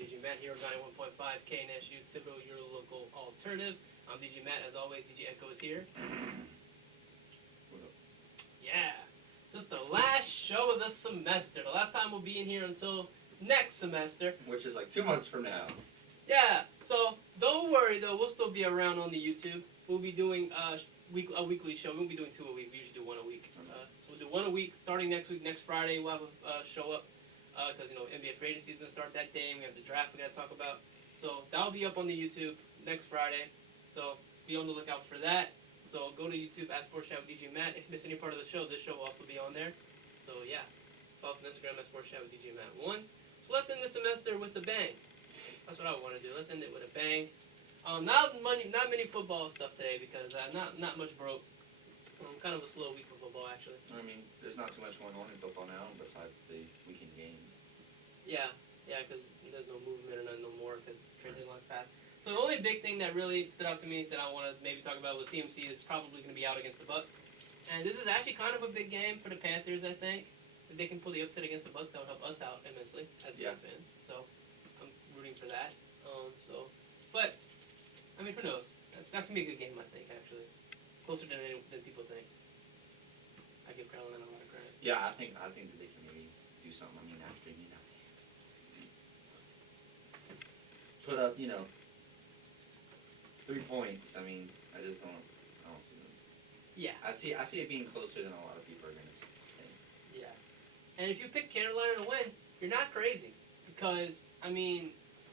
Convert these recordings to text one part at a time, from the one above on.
DJ Matt here on 91.5 KNSU, typical your local alternative. I'm DJ Matt, as always. DJ Echo is here. What up? Yeah. This is the last show of the semester. The last time we'll be in here until next semester. Which is like 2 months from now. Yeah, so don't worry though, we'll still be around on the YouTube. We'll be doing a weekly show. We won't be doing 2 a week. We usually do 1 a week. So we'll do 1 a week starting next week. Next Friday we'll have a show up because NBA free agency is going to start that day. And we have the draft we got to talk about. So that'll be up on the YouTube next Friday. So be on the lookout for that. So go to YouTube at Sports Chat with DJ Matt. If you miss any part of the show, this show will also be on there. So yeah, follow us on Instagram at Sports Chat with DJ Matt 1. So let's end this semester with a bang. That's what I want to do. Let's end it with a bang. Not many football stuff today because not much broke. Kind of a slow week for football actually. I mean, there's not too much going on in football now besides the weekend games. Yeah, because there's no movement and no more because trade deadline's passed. So the only big thing that really stood out to me that I want to maybe talk about with CMC is probably going to be out against the Bucks. And this is actually kind of a big game for the Panthers, I think. If they can pull the upset against the Bucks, that would help us out immensely as Saints fans. So I'm rooting for that. But I mean, who knows? That's gonna be a good game, I think. Actually, closer than people think. I give Carolina a lot of credit. Yeah, I think that they can maybe do something. I mean, after put up 3 points. I mean, I don't see them. Yeah. I see it being closer than a lot of people are gonna think. Yeah. And if you pick Carolina to win, you're not crazy because I mean,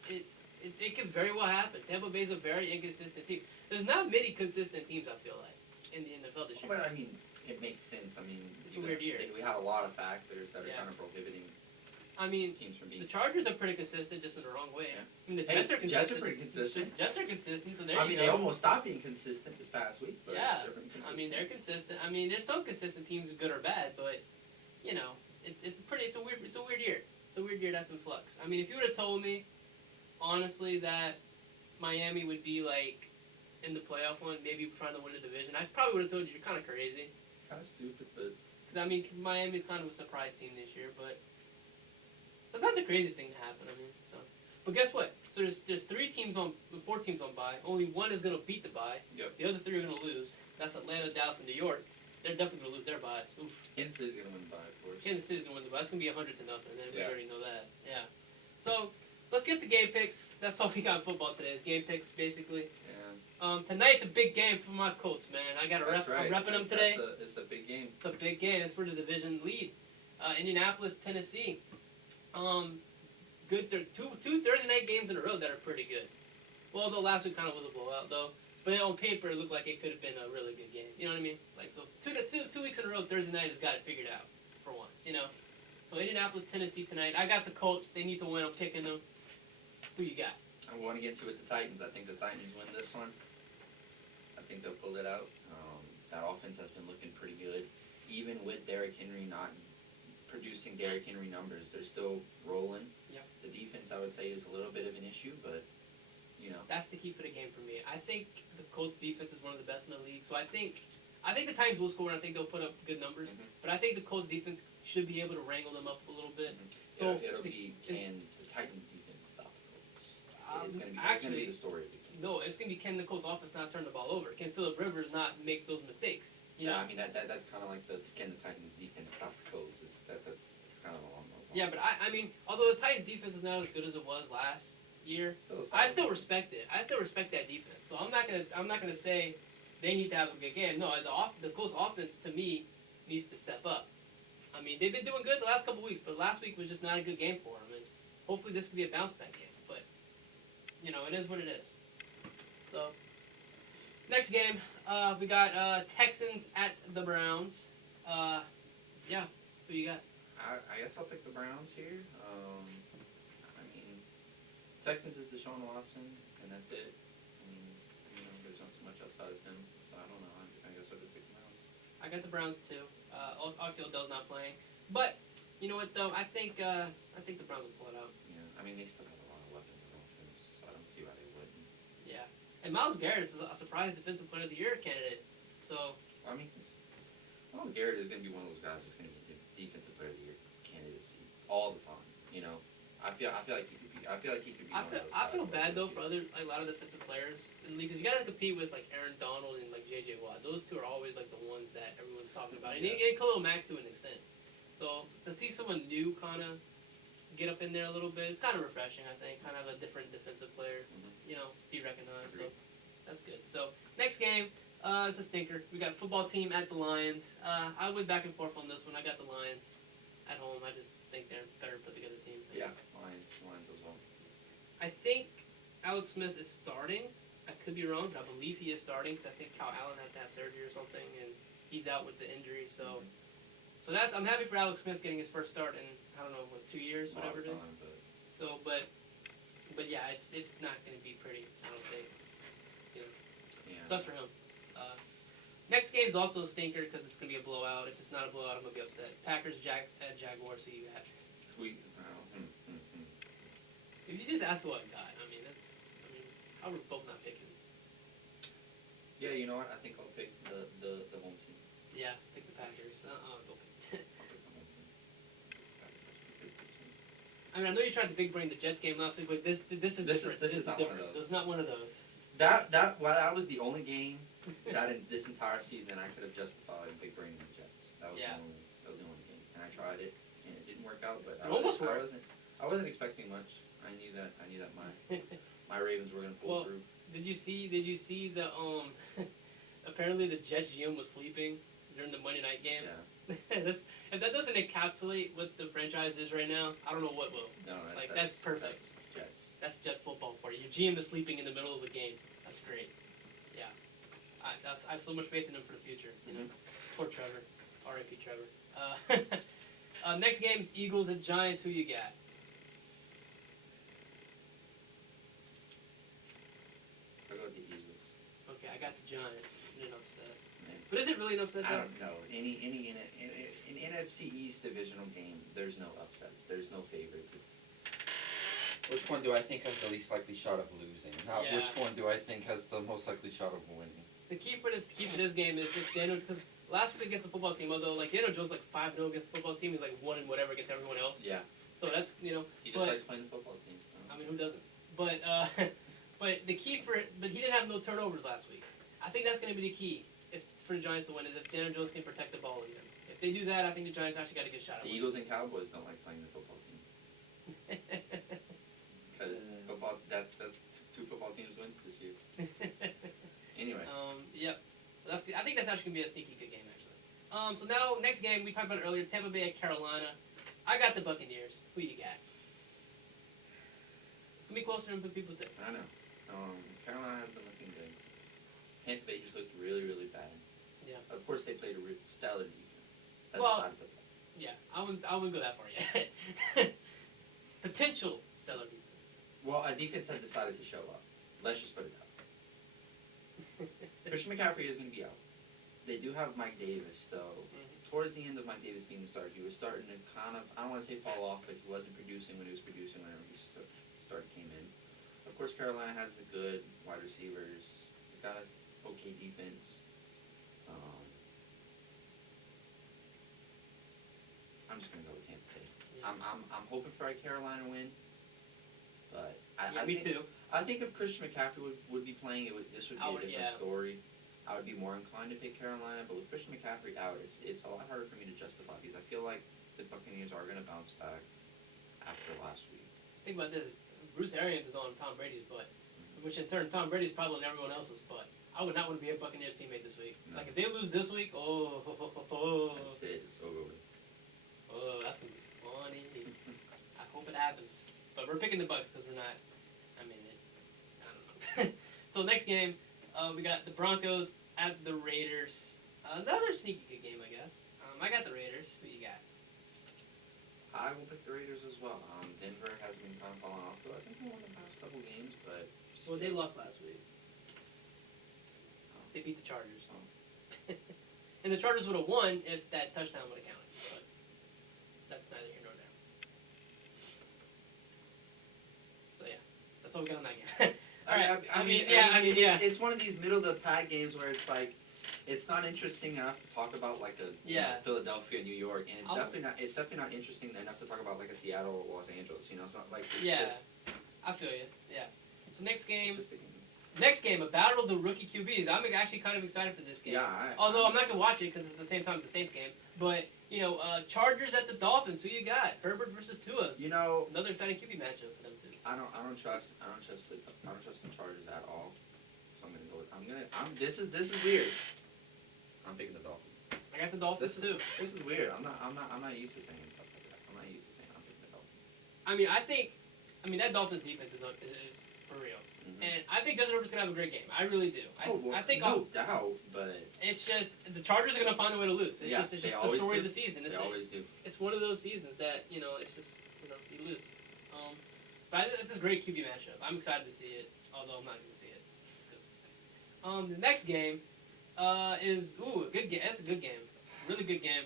it could very well happen. Tampa Bay's a very inconsistent team. There's not many consistent teams, I feel like, in the NFL this year. But I mean, it makes sense. I mean, it's a weird year. We have a lot of factors that are kind of prohibiting. I mean, teams from being the Chargers are pretty consistent, just in the wrong way. Yeah. I mean, the Jets are consistent. Jets are pretty consistent. Jets are consistent, so there I mean, they almost stopped being consistent this past week. But yeah, I mean, they're consistent. I mean, there's some consistent teams, good or bad, but it's a weird year. It's a weird year that's in flux. I mean, if you would have told me, honestly, that Miami would be like in the playoff one, maybe trying to win the division, I probably would have told you you're kind of crazy. Kind of stupid, but because I mean, Miami's kind of a surprise team this year, but that's not the craziest thing to happen. I mean, so. But guess what? So there's 4 teams on bye. Only one is going to beat the bye. Yep. The other 3 are going to lose. That's Atlanta, Dallas, and New York. They're definitely going to lose their byes. Oof. Kansas City's going to win the bye, of course. Kansas City's going to win the bye. That's going to be 100-0. We Yeah. already know that. Yeah. So let's get to game picks. That's all we got in football today is game picks, basically. Yeah. Tonight's a big game for my Colts, man. I got That's right. I'm repping them today. It's a big game. It's a big game. It's for the division lead. Indianapolis, Tennessee. Good. Two Thursday night games in a row that are pretty good. Well, the last week kind of was a blowout, though. But on paper, it looked like it could have been a really good game. You know what I mean? Like, so 2 weeks in a row, Thursday night has got it figured out for once, So Indianapolis, Tennessee tonight. I got the Colts. They need to win. I'm picking them. Who you got? I'm going against you with the Titans. I think the Titans win this one. I think they'll pull it out. That offense has been looking pretty good. Even with Derrick Henry not producing Derrick Henry numbers, they're still rolling. Yep. The defense, I would say, is a little bit of an issue, but, That's the key for the game for me. I think the Colts defense is one of the best in the league. So I think the Titans will score, and I think they'll put up good numbers. Mm-hmm. But I think the Colts defense should be able to wrangle them up a little bit. Mm-hmm. So it'll be, can the Titans defense stop the Colts? It's going to be the story of the game. No, it's going to be can the Colts offense not turn the ball over? Can Phillip Rivers not make those mistakes? I mean, that's kind of like can the Titans defense stop the Colts? It's kind of along those lines. Yeah, but I mean, although the Titans defense is not as good as it was last year, I still respect it. I still respect that defense. So I'm not gonna say they need to have a good game. No, the Colts offense to me needs to step up. I mean, they've been doing good the last couple weeks, but last week was just not a good game for them. And hopefully this can be a bounce back game. But it is what it is. So next game, we got Texans at the Browns. Yeah, who you got? I guess I'll pick the Browns here. I mean, Texans is Deshaun Watson, and that's it. I mean, there's not so much outside of him, so I don't know. I guess I'll just pick the Browns. I got the Browns too. Obviously, Odell's not playing, but you know what though? I think the Browns will pull it out. Yeah, I mean they still have a lot of weapons on offense, so I don't see why they wouldn't. Yeah, and Myles Garrett is a surprise defensive player of the year candidate. So I mean, Myles Garrett is going to be one of those guys that's going to be the defensive player of the year candidacy all the time. I feel like he could be. I feel like he could be. I feel bad though for other like, a lot of defensive players in the league because you got to compete with like Aaron Donald and like J.J. Watt. Those two are always like the ones that everyone's talking about, and Khalil Mack to an extent. So to see someone new kind of get up in there a little bit, it's kind of refreshing. I think kind of a different defensive player, be recognized. So that's good. So next game. It's a stinker. We got football team at the Lions. I went back and forth on this one. I got the Lions at home. I just think they're a better put together team. Yeah, Lions as well. I think Alex Smith is starting. I could be wrong, but I believe he is starting because I think Kyle Allen had to have surgery or something, and he's out with the injury. So, so I'm happy for Alex Smith getting his first start in I don't know 2 years, whatever it is. So, but yeah, it's not going to be pretty. I don't think. Sucks for him. Next game's also a stinker because it's going to be a blowout. If it's not a blowout, I'm going to be upset. Packers at Jaguars, who you got? If you just ask what I got, how we're both not picking. Yeah, you know what? I think I'll pick the home team. Yeah, pick the Packers. Don't pick. I'll pick the home team. I know you tried to big brain the Jets game last week, but this is different. This is not different. one of those. This is not one of those. That was the only game that in this entire season I could have justified big brain the Jets. That was the only game, and I tried it, and it didn't work out. But I wasn't expecting much. I knew that my Ravens were going to pull through. Did you see the apparently the Jets GM was sleeping during the Monday night game? Yeah. If that doesn't encapsulate what the franchise is right now, I don't know what will. No, that's perfect. That's Jets. That's Jets football for you. Your GM is sleeping in the middle of a game. That's great. Yeah. I have so much faith in him for the future. Poor Trevor. R.I.P. Trevor. Next game's Eagles at Giants. Who you got? I'll go with the Eagles. Okay, I got the Giants in an upset. But is it really an upset? I don't know. In NFC East divisional game, there's no upsets. There's no favorites. It's which one do I think has the least likely shot of losing? Not which one do I think has the most likely shot of winning. The key for this game is if Daniel, because last week against the football team, although like Daniel Jones like 5-0 against the football team, he's like 1 and whatever against everyone else. Yeah. So that's he just likes playing the football team. I mean, who doesn't? But but the key but he didn't have no turnovers last week. I think that's going to be the key for the Giants to win is if Daniel Jones can protect the ball again. If they do that, I think the Giants actually got a good shot. The Eagles and Cowboys don't like playing the football team. Because that's two football teams wins this year. Anyway. Yep. So that's good. I think that's actually gonna be a sneaky good game actually. So now next game we talked about it earlier, Tampa Bay at Carolina. I got the Buccaneers. Who you got? It's gonna be closer than people think. I know. Carolina has been looking good. Tampa Bay just looked really, really bad. Yeah. Of course, they played a stellar defense. That's yeah, I wouldn't go that far yet. Potential stellar defense. Well, a defense had decided to show up. Let's just put it out. Christian McCaffrey is going to be out. They do have Mike Davis, though. Towards the end of Mike Davis being the starter, he was starting to kind of, I don't want to say fall off, but he wasn't producing when he was producing whenever he came in. Of course, Carolina has the good wide receivers. They got an okay defense. I'm just gonna go with Tampa Bay. Yeah. I'm hoping for a Carolina win, but me too. I think if Christian McCaffrey would be playing, this would be a different story. I would be more inclined to pick Carolina, but with Christian McCaffrey out, it's a lot harder for me to justify because I feel like the Buccaneers are gonna bounce back after last week. Just think about this: Bruce Arians is on Tom Brady's butt, which in turn Tom Brady's probably on everyone else's butt. I would not want to be a Buccaneers teammate this week. No. Like if they lose this week, that's it. It's over with. Oh, that's gonna be funny. I hope it happens. But we're picking the Bucs because we're not. I don't know. So next game, we got the Broncos at the Raiders. Another sneaky good game, I guess. I got the Raiders. Who you got? I will pick the Raiders as well. Denver has been kind of falling off, though. I think they won the past couple games, but they lost last week. They beat the Chargers. And the Chargers would have won if that touchdown would have counted. But that's neither here nor there. So yeah, that's all we got on that game. All right. I mean, yeah. It's one of these middle of the pack games where it's like It's not interesting enough to talk about like a Philadelphia, New York, and it's definitely not interesting enough to talk about like a Seattle or Los Angeles. It's not like it's just. I feel you. Yeah. So next game. It's just a game. Next game, a battle of the rookie QBs. I'm actually kind of excited for this game. Yeah. Although I'm not gonna watch it because it's the same time as the Saints game. But Chargers at the Dolphins. Who you got? Herbert versus Tua. Another exciting QB matchup for them too. I don't trust the Chargers at all. So this is weird. I'm picking the Dolphins. I got the Dolphins too. This is weird. I'm not used to saying stuff like that. I'm not used to saying I'm picking the Dolphins. I mean that Dolphins defense is for real. Mm-hmm. And I think Justin Herbert's gonna have a great game. I really do. I think no doubt, but it's just the Chargers are gonna find a way to lose. It's just the story of the season. They always do. It's one of those seasons that it's just you lose. But this is a great QB matchup. I'm excited to see it, although I'm not gonna see it because the next game is a good game. That's a good game, really good game.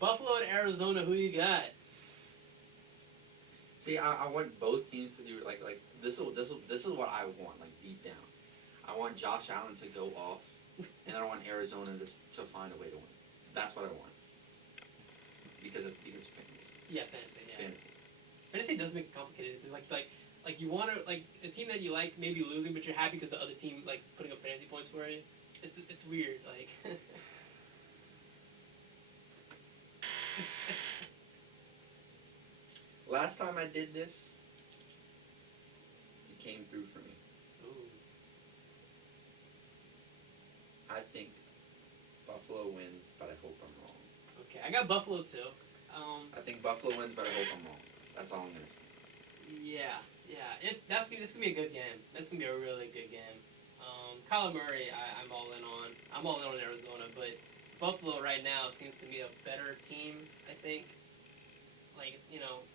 Buffalo and Arizona. Who you got? See, I want both teams to do like this is what I want, like deep down. I want Josh Allen to go off, and I want Arizona to find a way to win. That's what I want. Because fantasy. Yeah, fantasy. Yeah. Fantasy does make it complicated because like you want to a team that you like maybe losing, but you're happy because the other team is putting up fantasy points for you. It's weird . Last time I did this, it came through for me. Ooh. I think Buffalo wins, but I hope I'm wrong. Okay, I got Buffalo too. I think Buffalo wins, but I hope I'm wrong. That's all I'm gonna say. Yeah. This gonna be a good game. That's gonna be a really good game. Kyler Murray, I'm all in on. I'm all in on Arizona, but Buffalo right now seems to be a better team. I think.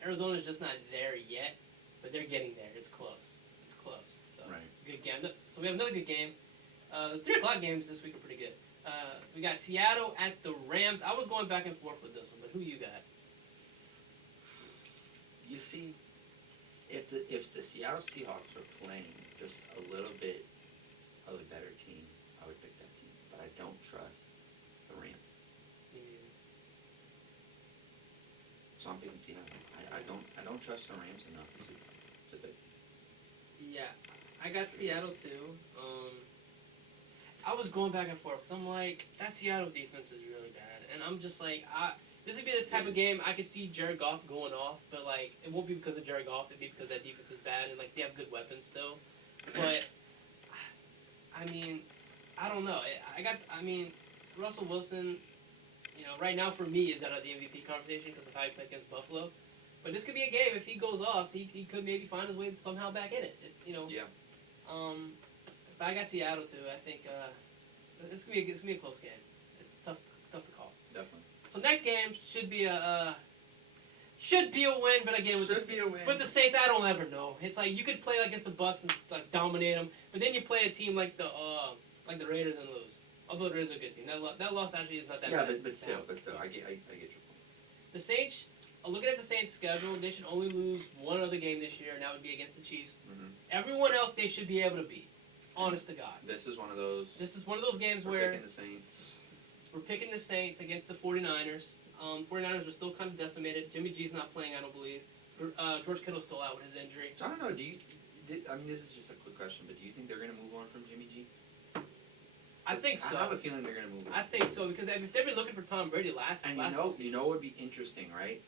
Arizona's just not there yet, but they're getting there. It's close. So Good game. So we have another good game. The 3:00 games this week are pretty good. We got Seattle at the Rams. I was going back and forth with this one, but who you got? You see, if the Seattle Seahawks are playing just a little bit of a better team, I would pick that team. But I don't trust the Rams. So I'm picking Seattle. I don't trust the Rams enough to pick. Yeah, I got Seattle too. I was going back and forth because I'm like, that Seattle defense is really bad, and I'm just like, this would be the type of game I could see Jared Goff going off, but it won't be because of Jared Goff. It'd be because that defense is bad and they have good weapons still. But I don't know. Russell Wilson. Right now for me is out of the MVP conversation because of how he played against Buffalo. But this could be a game. If he goes off, he could maybe find his way somehow back in it. Yeah. But I got Seattle too. I think it's gonna be a close game. It's tough to call. Definitely. So next game should be a win, but again with the Saints, I don't ever know. It's you could play against the Bucks and dominate them, but then you play a team like the Raiders and lose. Although the Raiders are a good team, that loss actually is not that bad. Yeah, but still, I get your point. The Saints. Looking at the Saints' schedule, they should only lose one other game this year, and that would be against the Chiefs. Mm-hmm. Everyone else they should be able to beat. Honest to God. This is one of those. Games where we're picking the Saints. We're picking the Saints against the 49ers. 49ers are still kind of decimated. Jimmy G's not playing, I don't believe. George Kittle's still out with his injury. I don't know. This is just a quick question, but do you think they're going to move on from Jimmy G? I think so. I have a feeling they're going to move on. I think so because if they've been looking for Tom Brady last season, what would be interesting, right?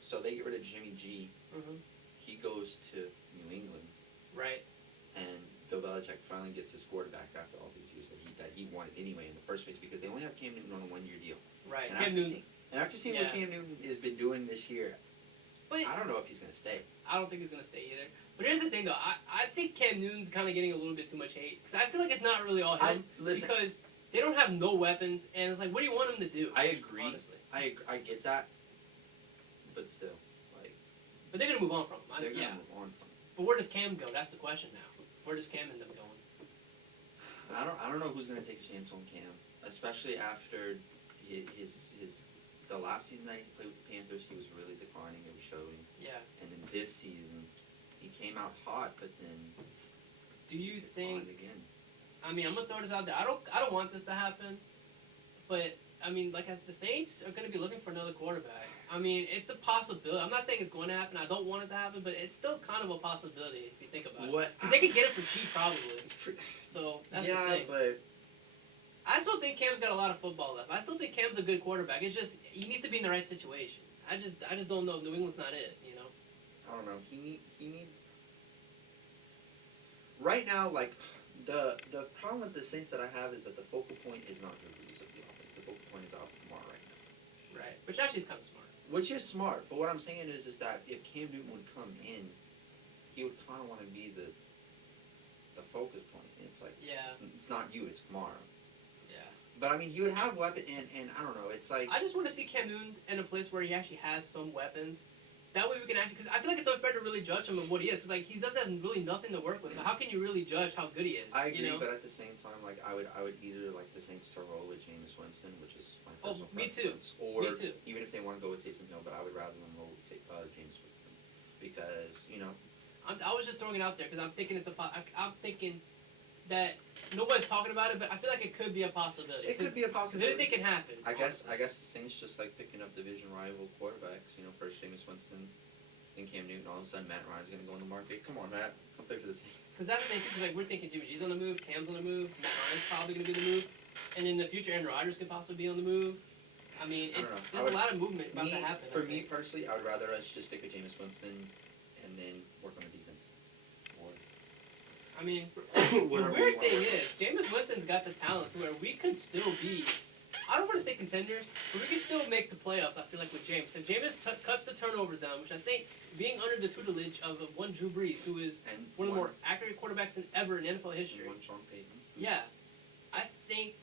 So they get rid of Jimmy G. Mm-hmm. He goes to New England. Right. And Bill Belichick finally gets his quarterback after all these years that he wanted anyway in the first place because they only have Cam Newton on a 1-year deal. Right. And after seeing what Cam Newton has been doing this year, but I don't know if he's going to stay. I don't think he's going to stay either. But here's the thing, though. I think Cam Newton's kind of getting a little bit too much hate because I feel like it's not really all him because they don't have no weapons, and it's what do you want him to do? I agree. Honestly. I get that, but still. But they're going to move on from him. They're going to move on from him. But where does Cam go? That's the question now. Where does Cam end up going? I don't know who's going to take a chance on Cam, especially after the last season that he played with the Panthers. He was really declining. It was showing. Yeah. And then this season, he came out hot, but then. Do you think? Again. I'm going to throw this out there. I don't want this to happen, But I mean, like, as the Saints are going to be looking for another quarterback. I mean, it's a possibility. I'm not saying it's going to happen. I don't want it to happen, but it's still kind of a possibility if you think about it. Because they could get it for cheap, probably. So that's the thing. But I still think Cam's got a lot of football left. I still think Cam's a good quarterback. It's just he needs to be in the right situation. I just don't know. New England's not it. I don't know. He needs right now. Like the problem with the Saints that I have is that the focal point is not the use of the offense. The focal point is off Lamar right now. Right. Which actually is kind of smart. Which is smart. But what I'm saying is that if Cam Newton would come in, he would kind of want to be the focus point. It's like it's not you. It's Kamara. Yeah. But I mean, he would have weapon, and I don't know. It's like I just want to see Cam Newton in a place where he actually has some weapons. That way we can actually, because I feel like it's unfair to really judge him of what he is. Because like he doesn't have really nothing to work with. So how can you really judge how good he is? I agree, but at the same time, like I would either like the Saints to roll with Jameis Winston, which is my personal preference, or me too. Even if they want to go with Taysom Hill, but I would rather them roll with Jameis Winston because I was just throwing it out there because I'm thinking I'm thinking that nobody's talking about it, but I feel like it could be a possibility. It could be a possibility. Because anything can happen. I guess the Saints just like picking up division rival quarterbacks. First Jameis Winston, then Cam Newton. All of a sudden, Matt Ryan's going to go in the market. Come on, Matt, come play for the Saints. Because that's the thing. Because like we're thinking Jimmy G's on the move, Cam's on the move, Matt Ryan's probably going to be the move, and in the future, Aaron Rodgers could possibly be on the move. I mean, there's a lot of movement about to happen. For me personally, I would rather us just stick with Jameis Winston and then work on the defense. I mean, the weird thing is, Jameis Winston's got the talent to where we could still be, I don't want to say contenders, but we could still make the playoffs, I feel like, with Jameis. If Jameis cuts the turnovers down, which I think, being under the tutelage of one Drew Brees, who is one of the more accurate quarterbacks ever in NFL history. One Sean Payton. Yeah. I think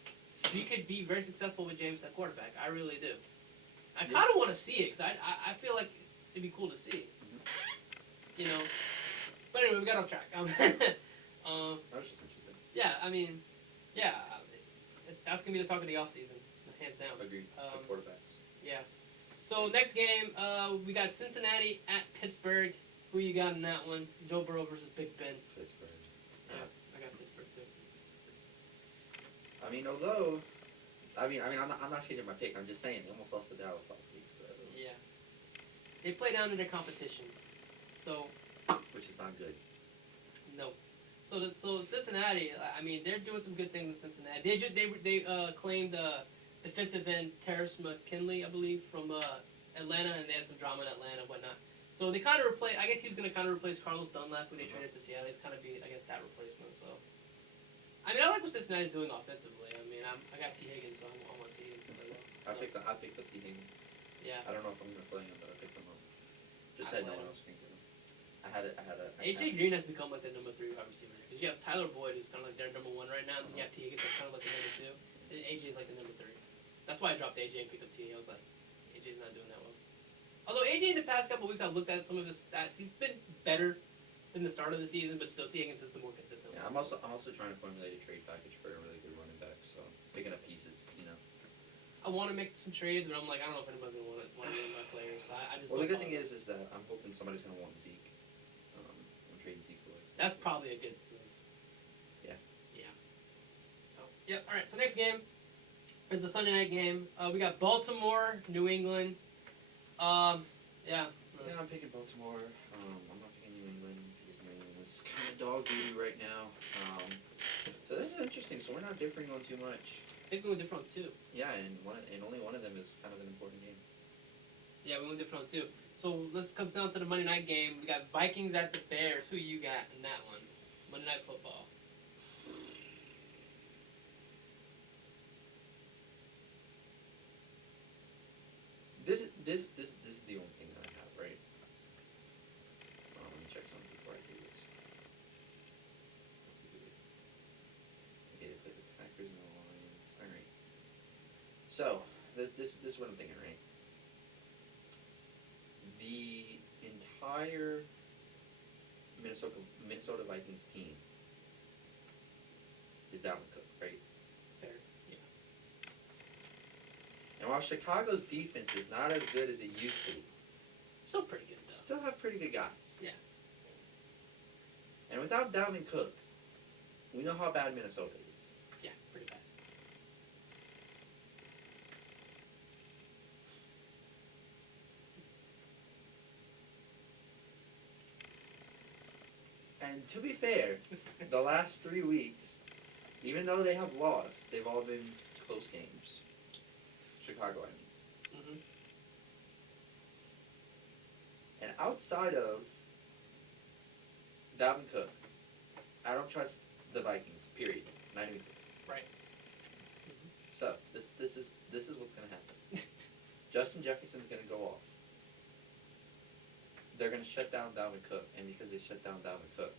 we could be very successful with Jameis at quarterback. I really do. I kind of want to see it, because I feel like it'd be cool to see. But anyway, we got off track. That was just interesting. Yeah, I mean, that's going to be the talk of the offseason, hands down. Agreed. The quarterbacks. Yeah. So, next game, we got Cincinnati at Pittsburgh. Who you got in that one? Joe Burrow versus Big Ben. Pittsburgh. Yeah, I got Pittsburgh, too. I mean, I'm not changing my pick. I'm just saying, they almost lost to Dallas last week. So. Yeah. They play down to their competition. So. Which is not good. No. So Cincinnati, I mean, they're doing some good things in Cincinnati. They claimed defensive end Terrace McKinley, I believe, from Atlanta, and they had some drama in Atlanta and whatnot. So they kind of replace. I guess he's going to kind of replace Carlos Dunlap, who they traded to Seattle. He's kind of be, I guess, that replacement. So, I mean, I like what Cincinnati's doing offensively. I mean, I got T Higgins, so I want T Higgins to play well. I picked up T Higgins. Yeah. I don't know if I'm going to play him, but I picked him up. Just said no one else can get him. AJ Green has become like the number 3 wide receiver. Because you have Tyler Boyd, who's kind of like their number 1 right now, and then you have T. Higgins, that's kind of like the number 2. And AJ's like the number 3. That's why I dropped AJ and picked up T. I was like, AJ's not doing that well. Although AJ in the past couple of weeks, I've looked at some of his stats. He's been better than the start of the season, but still T. Higgins is the more consistent one. Yeah, I'm also trying to formulate a trade package for a really good running back, so picking up pieces, I want to make some trades, but I'm like, I don't know if anybody's going to want to name my players, so I just. Well, the good thing is that I'm hoping somebody's going to want Zeke. I'm trading Zeke away. That's probably a good move. Yeah. Yeah. So, all right. So next game is a Sunday night game. We got Baltimore, New England. Yeah. Yeah, I'm picking Baltimore. I'm not picking New England because New England is kind of dog doo right now. So this is interesting. So we're not differing on too much. I think we went different on 2. Yeah, and only one of them is kind of an important game. Yeah, we went different on 2. So let's come down to the Monday night game. We got Vikings at the Bears. Who you got in that one? Monday Night Football. This is the only thing that I have, right? Let me check something before I do this. Let's see. Okay, they play the Packers and the Lions. All right. So this is what I'm thinking, right? The entire Minnesota Vikings team is Dalvin Cook, right? Fair. Yeah. And while Chicago's defense is not as good as it used to be, Still pretty good, though. still have pretty good guys. Yeah. And without Dalvin Cook, we know how bad Minnesota is. Yeah, pretty bad. And to be fair, the last 3 weeks, even though they have lost, they've all been close games. Chicago, I mean. Mm-hmm. And outside of Dalvin Cook, I don't trust the Vikings. Period. Not even close. Right. So this is what's gonna happen. Justin Jefferson's gonna go off. They're gonna shut down Dalvin Cook, and because they shut down Dalvin Cook,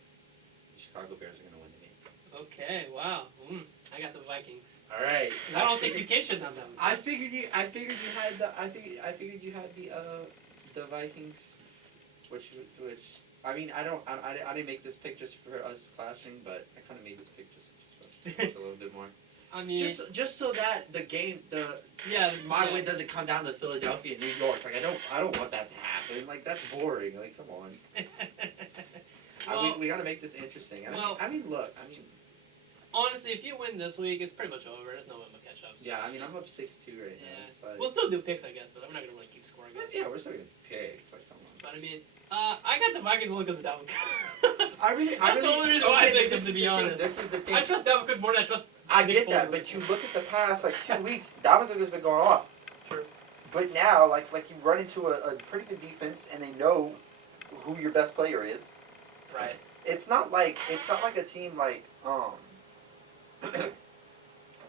the Chicago Bears are gonna win the game. Okay. Wow. I got the Vikings. All right. I don't think you can shut down them. I figured you had the Vikings, which I mean I didn't make this pick just for us clashing, but I kind of made this pick just a little bit more. I mean, just so that my win doesn't come down to Philadelphia and New York. Like I don't want that to happen. Like that's boring. Like come on. Well, we got to make this interesting. Well, look. Honestly, if you win this week, it's pretty much over. There's no way I'm gonna catch up. So Yeah, I'm up 6-2 right now. Yeah. We'll still do picks, I guess, but I'm not gonna really keep scoring. Yeah, we're still gonna pick. So come on. But I mean, I got the Vikings only because of Dalvin Cook. That's the only reason why I picked them, to be honest. This is the thing. I trust Dalvin Cook more than I trust. I get that, but you look at the past 2 weeks, Dalvin Cook has been going off. True. But now, like you run into a pretty good defense, and they know who your best player is. Right. It's not like a team like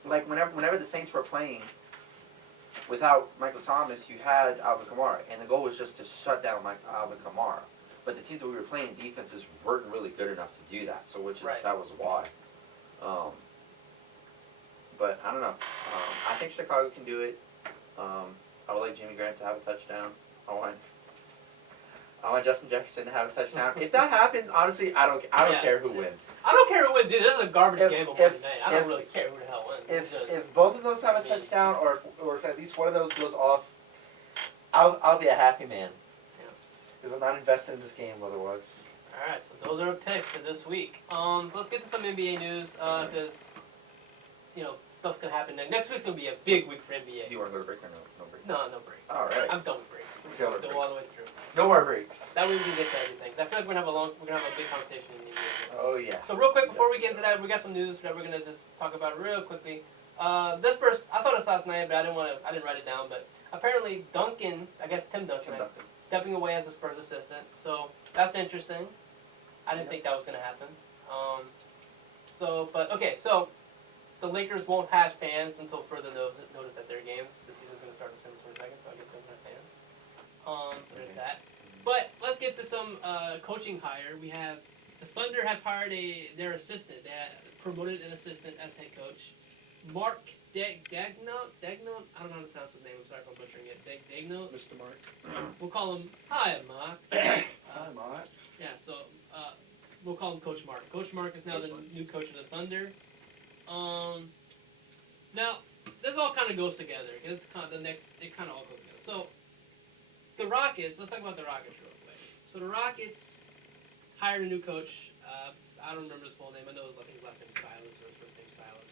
like whenever the Saints were playing without Michael Thomas, you had Alvin Kamara, and the goal was just to shut down Alvin Kamara. But the teams that we were playing, defenses weren't really good enough to do that. So that was why. But I don't know. I think Chicago can do it. I would like Jimmy Graham to have a touchdown. I want Justin Jefferson to have a touchdown. If that happens, honestly, I don't care who wins. I don't care who wins either. This is a garbage game on Monday night. I don't really care who the hell wins. If both of those have a touchdown, or if at least one of those goes off, I'll be a happy man. Because I'm not invested in this game otherwise. All right, so those are our picks for this week. So let's get to some NBA news because stuff's gonna happen next week's gonna be a big week for NBA. Do you want to go to break or no break? No break. All right. I'm done with breaks. We're gonna go all the way through. No more breaks. That way we can get to everything. 'Cause I feel like we're gonna have a big conversation in the NBA. Oh yeah. So real quick before we get into that, we got some news that we're gonna just talk about real quickly. This first, I saw this last night, but I didn't write it down. But apparently Tim Duncan, stepping away as a Spurs assistant. So that's interesting. I didn't think that was gonna happen. So the Lakers won't have fans until further notice at their games. The season's going to start December 22nd, so I guess they're going to have fans. So there's that. But let's get to some coaching hire. We have the Thunder have hired their assistant. They had promoted an assistant as head coach. Mark Dagnall? I don't know how to pronounce his name. I'm sorry if I'm butchering it. Dagnall? Mr. Mark. We'll call him, hi, Mark. Hi, Mark. Yeah, so we'll call him Coach Mark. Coach Mark is now the new coach of the Thunder. Now, this all kind of goes together. It kind of all goes together. So, the Rockets, let's talk about the Rockets real quick. So, the Rockets hired a new coach. I don't remember his full name. I know his last name is Silas or his first name is Silas.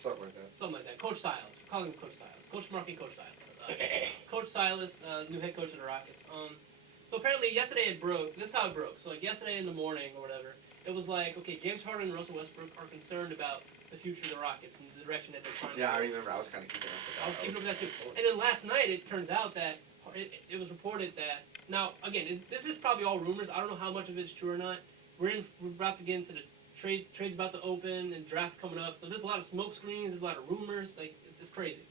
Something like that. Coach Silas. We're calling him Coach Silas. Coach Mark and Coach Silas. Coach Silas, new head coach of the Rockets. So, apparently, yesterday it broke. This is how it broke. So, yesterday in the morning or whatever, it was like, okay, James Harden and Russell Westbrook are concerned about the future of the Rockets and the direction that they're trying to go. Yeah, I remember. I was kind of keeping up with that. I was keeping up with that too. And then last night, it turns out that it was reported that, now, again, this is probably all rumors. I don't know how much of it's true or not. We're about to get into the trade's about to open and draft's coming up. So there's a lot of smoke screens. There's a lot of rumors. It's crazy.